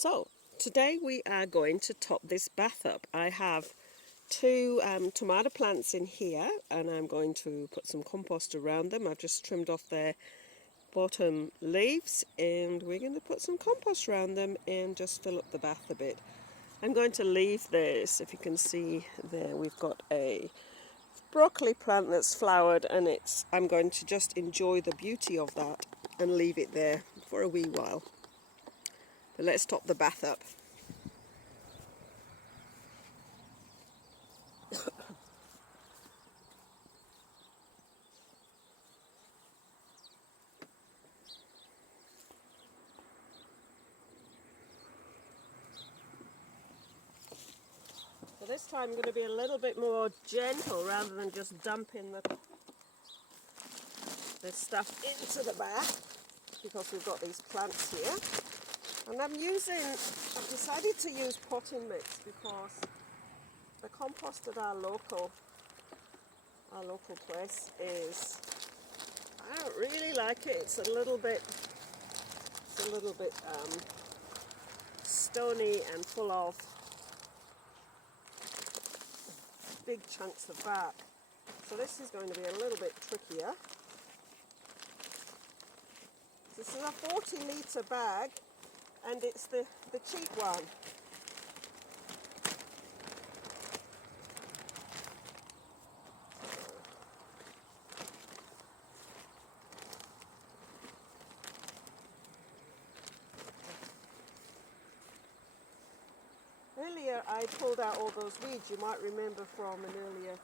So today we are going to top this bath up. I have two tomato plants in here and I'm going to put some compost around them. I've just trimmed off their bottom leaves and we're going to put some compost around them and just fill up the bath a bit. I'm going to leave this, if you can see there, we've got a broccoli plant that's flowered and I'm going to just enjoy the beauty of that and leave it there for a wee while. But let's top the bath up. So this time I'm going to be a little bit more gentle rather than just dumping the stuff into the bath, because we've got these plants here. And I've decided to use potting mix because the compost at our local place I don't really like it. It's a little bit stony and full of big chunks of bark. So this is going to be a little bit trickier. This is a 40-litre bag and it's the cheap one. Earlier I pulled out all those weeds. You might remember from an earlier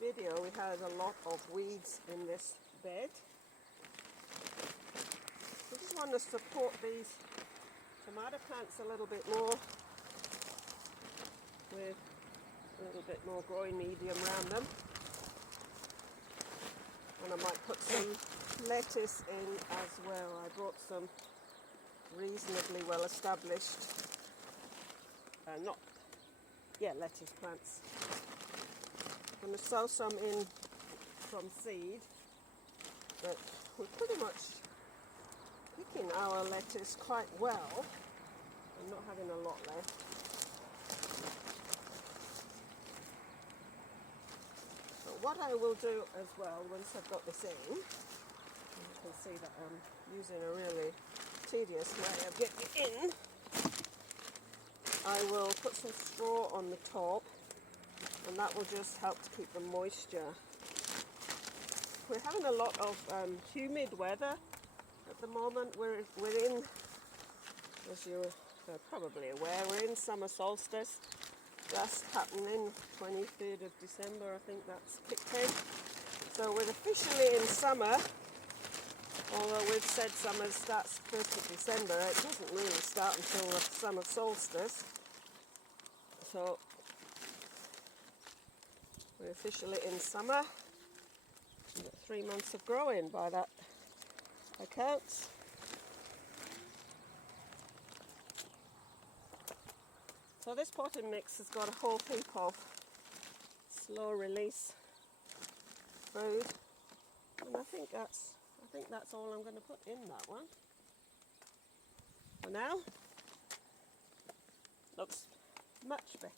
video we had a lot of weeds in this bed. I just want to support these tomato plants a little bit more with a little bit more growing medium around them. And I might put some lettuce in as well. I brought some reasonably well established lettuce plants. I'm going to sow some in from seed, but we're pretty much picking our lettuce quite well and not having a lot left. But what I will do as well, once I've got this in, you can see that I'm using a really tedious way of getting it in, I will put some straw on the top and that will just help to keep the moisture. We're having a lot of humid weather at the moment. We're in, as you're probably aware, we're in summer solstice. That's happening 23rd of December, I think that's kicked in. So we're officially in summer, although we've said summer starts 1st of December. It doesn't really start until the summer solstice. So we're officially in summer. We've got 3 months of growing by that accounts. So this potting mix has got a whole heap of slow release food, and I think that's all I'm going to put in that one. For now, looks much better.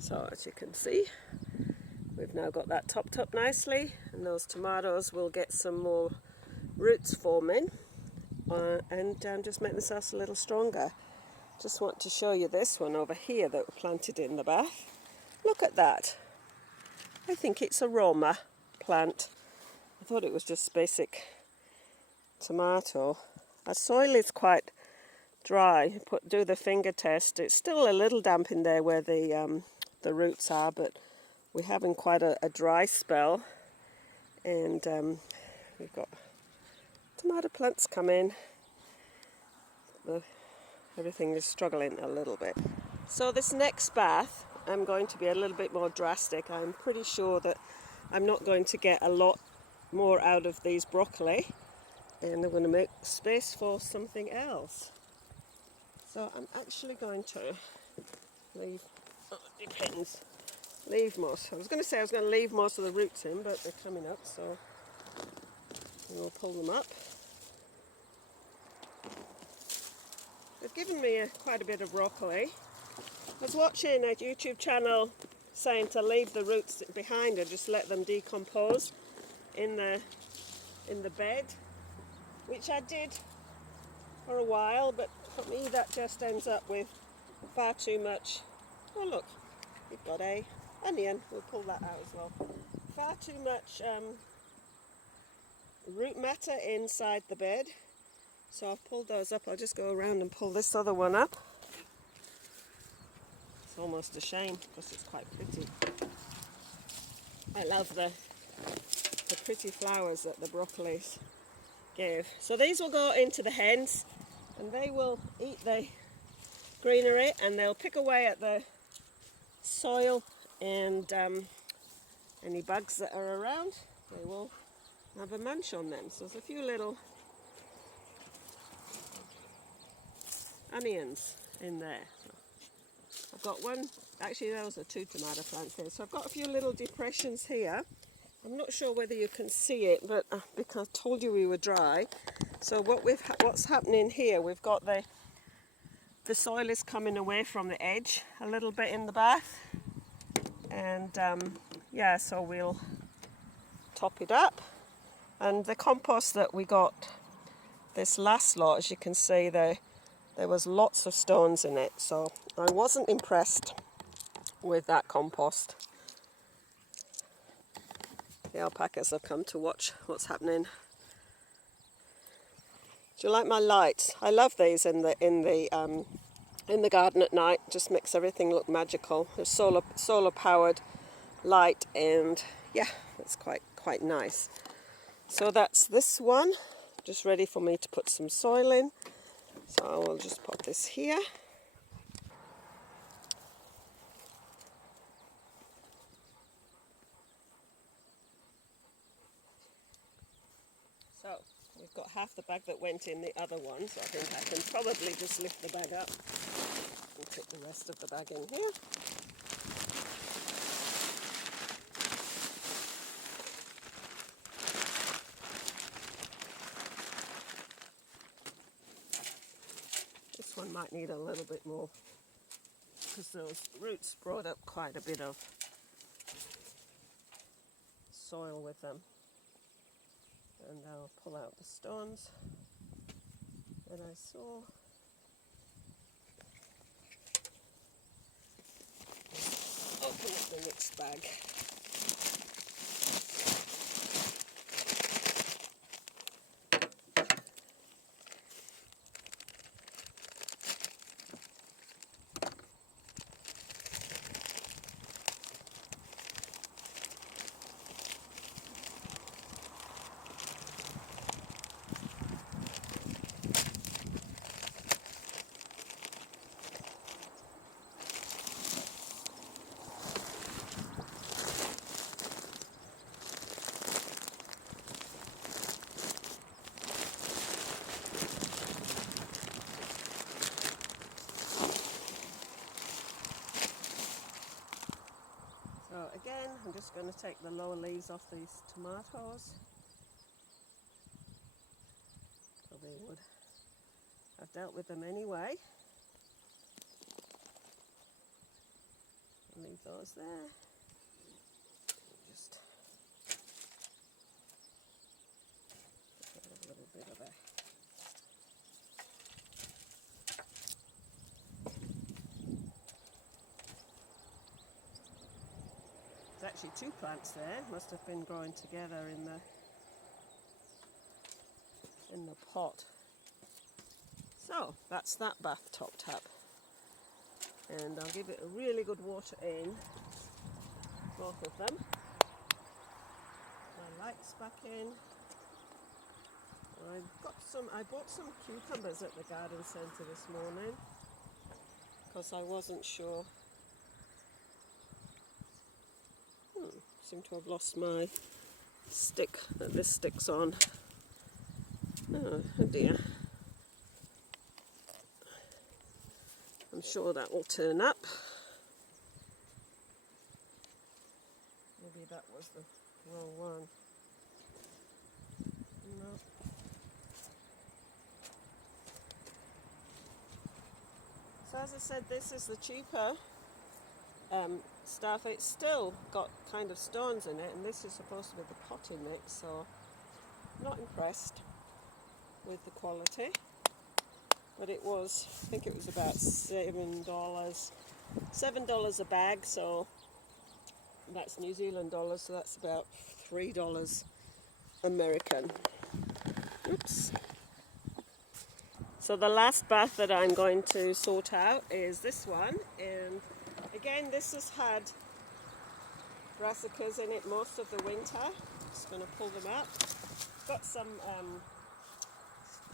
So as you can see, we've now got that topped up nicely, and those tomatoes will get some more roots forming and just make themselves a little stronger. Just want to show you this one over here that we planted in the bath. Look at that. I think it's a Roma plant. I thought it was just basic tomato. Our soil is quite dry. Do the finger test. It's still a little damp in there where the roots are, but we're having quite a dry spell, and we've got tomato plants coming. Everything is struggling a little bit. So this next bath I'm going to be a little bit more drastic. I'm pretty sure that I'm not going to get a lot more out of these broccoli, and I'm going to make space for something else. So I'm actually going to leave, depends, leave most. I was going to say I was going to leave most of the roots in, but they're coming up, so we'll pull them up. They've given me quite a bit of broccoli. I was watching a YouTube channel saying to leave the roots behind and just let them decompose in the bed, which I did for a while, but for me that just ends up with far too much. Oh look, we've got a onion, we'll pull that out as well. Far too much root matter inside the bed. So I've pulled those up. I'll just go around and pull this other one up. It's almost a shame because it's quite pretty. I love the pretty flowers that the broccolis give. So these will go into the hens and they will eat the greenery and they'll pick away at the soil and any bugs that are around. They will have a munch on them. So there's a few little onions in there. I've got one, actually those are 2 tomato plants here, so I've got a few little depressions here. I'm not sure whether you can see it, but because I told you we were dry. So what's happening here, we've got the soil is coming away from the edge a little bit in the bath, and yeah, so we'll top it up. And the compost that we got this last lot, as you can see there was lots of stones in it, so I wasn't impressed with that compost. The alpacas have come to watch what's happening. Do you like my lights? I love these in the garden at night. Just makes everything look magical. There's solar powered light, and yeah, it's quite nice. So that's this one, just ready for me to put some soil in. So I will just put this here. So we've got half the bag that went in the other one, so I think I can probably just lift the bag up and put the rest of the bag in here. This one might need a little bit more because those roots brought up quite a bit of soil with them. And I'll pull out the stones that I saw. Open up the next bag. So again, I'm just going to take the lower leaves off these tomatoes. Probably would have dealt with them anyway. Leave those there. Just put a little bit of a There's actually 2 plants there. Must have been growing together in the pot. So that's that bathtub tap. And I'll give it a really good water in, both of them. My lights back in. I bought some cucumbers at the garden centre this morning because I wasn't sure. Seem to have lost my stick that this sticks on. Oh dear. I'm sure that will turn up. Maybe that was the wrong one. No. So as I said, this is the cheaper stuff. It's still got kind of stones in it, and this is supposed to be the potting mix, so not impressed with the quality. But it was, I think it was about $7 a bag, so that's New Zealand dollars, so that's about $3 American. Oops. So the last bath that I'm going to sort out is this one, and again this has had brassicas in it most of the winter. Just going to pull them out. Got some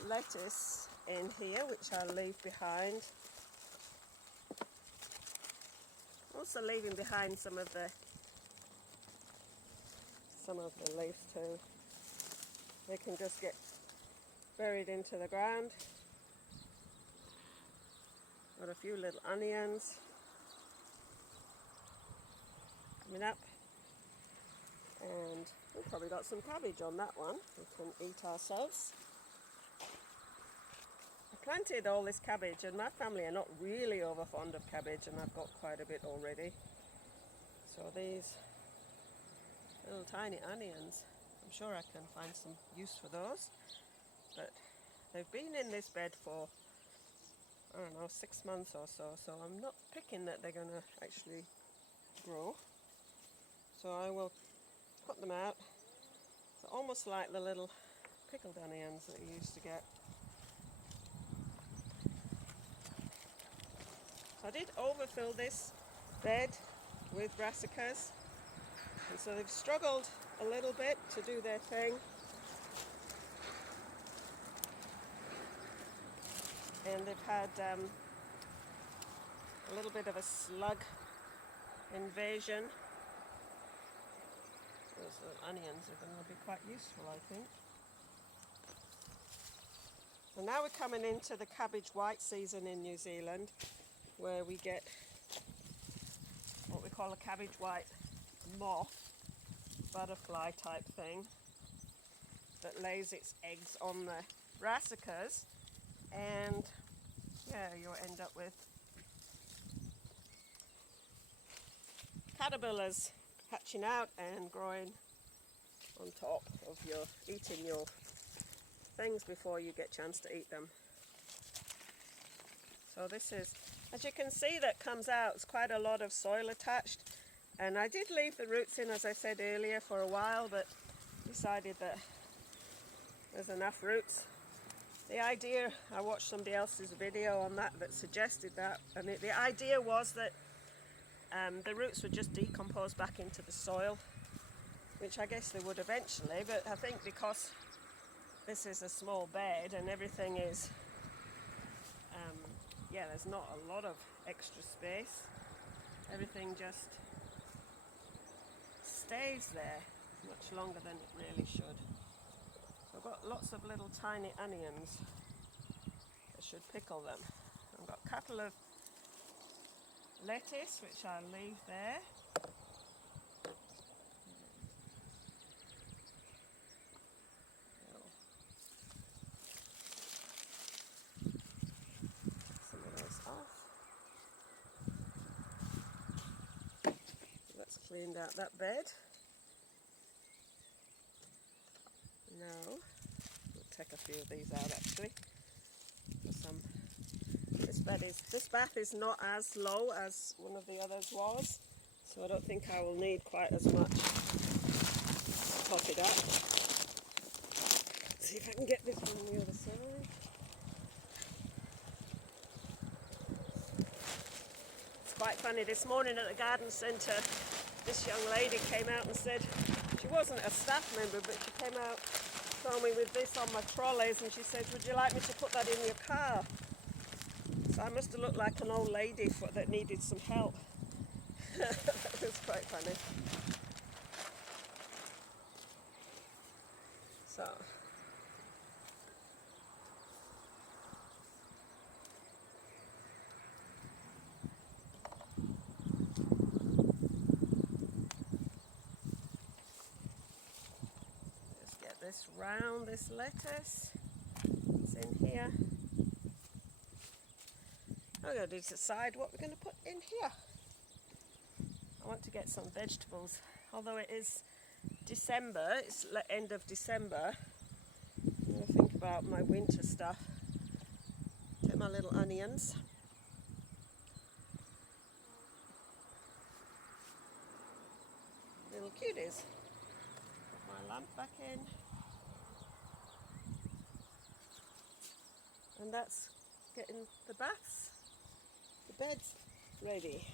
lettuce in here which I'll leave behind. Also leaving behind some of the leaves too. They can just get buried into the ground. Got a few little onions coming up, and we've probably got some cabbage on that one we can eat ourselves. I planted all this cabbage, and my family are not really over fond of cabbage, and I've got quite a bit already. So these little tiny onions, I'm sure I can find some use for those, but they've been in this bed for, I don't know, 6 months or so, so I'm not picking that they're going to actually grow. So I will put them out. They're almost like the little pickled onions that you used to get. So I did overfill this bed with brassicas, and so they've struggled a little bit to do their thing. And they've had a little bit of a slug invasion. Those little onions are going to be quite useful, I think. And now we're coming into the cabbage white season in New Zealand, where we get what we call a cabbage white moth, butterfly type thing, that lays its eggs on the brassicas, and yeah, you'll end up with caterpillars hatching out and growing on top of eating your things before you get a chance to eat them. So this is, as you can see, that comes out, it's quite a lot of soil attached, and I did leave the roots in, as I said earlier, for a while, but decided that there's enough roots. The idea, I watched somebody else's video on that suggested that, and the idea was that the roots would just decompose back into the soil, which I guess they would eventually, but I think because this is a small bed and everything is, yeah, there's not a lot of extra space, everything just stays there much longer than it really should. So I've got lots of little tiny onions. I should pickle them. I've got a couple of lettuce, which I'll leave there. Some of those off. That's cleaned out that bed. Now, we'll take a few of these out actually. This bath is not as low as one of the others was, so I don't think I will need quite as much. Top it up. Let's see if I can get this from the other side. It's quite funny, this morning at the garden centre, this young lady came out and said, she wasn't a staff member, but she came out, saw me with this on my trolleys, and she said, would you like me to put that in your car? So I must have looked like an old lady that needed some help. That was quite funny. So, this round, this lettuce. It's in here. I'm going to decide what we're going to put in here. I want to get some vegetables, although it is December, it's end of December. I'm going to think about my winter stuff. Take my little onions. Little cuties. Put my lamp back in. And that's getting the baths, the beds ready.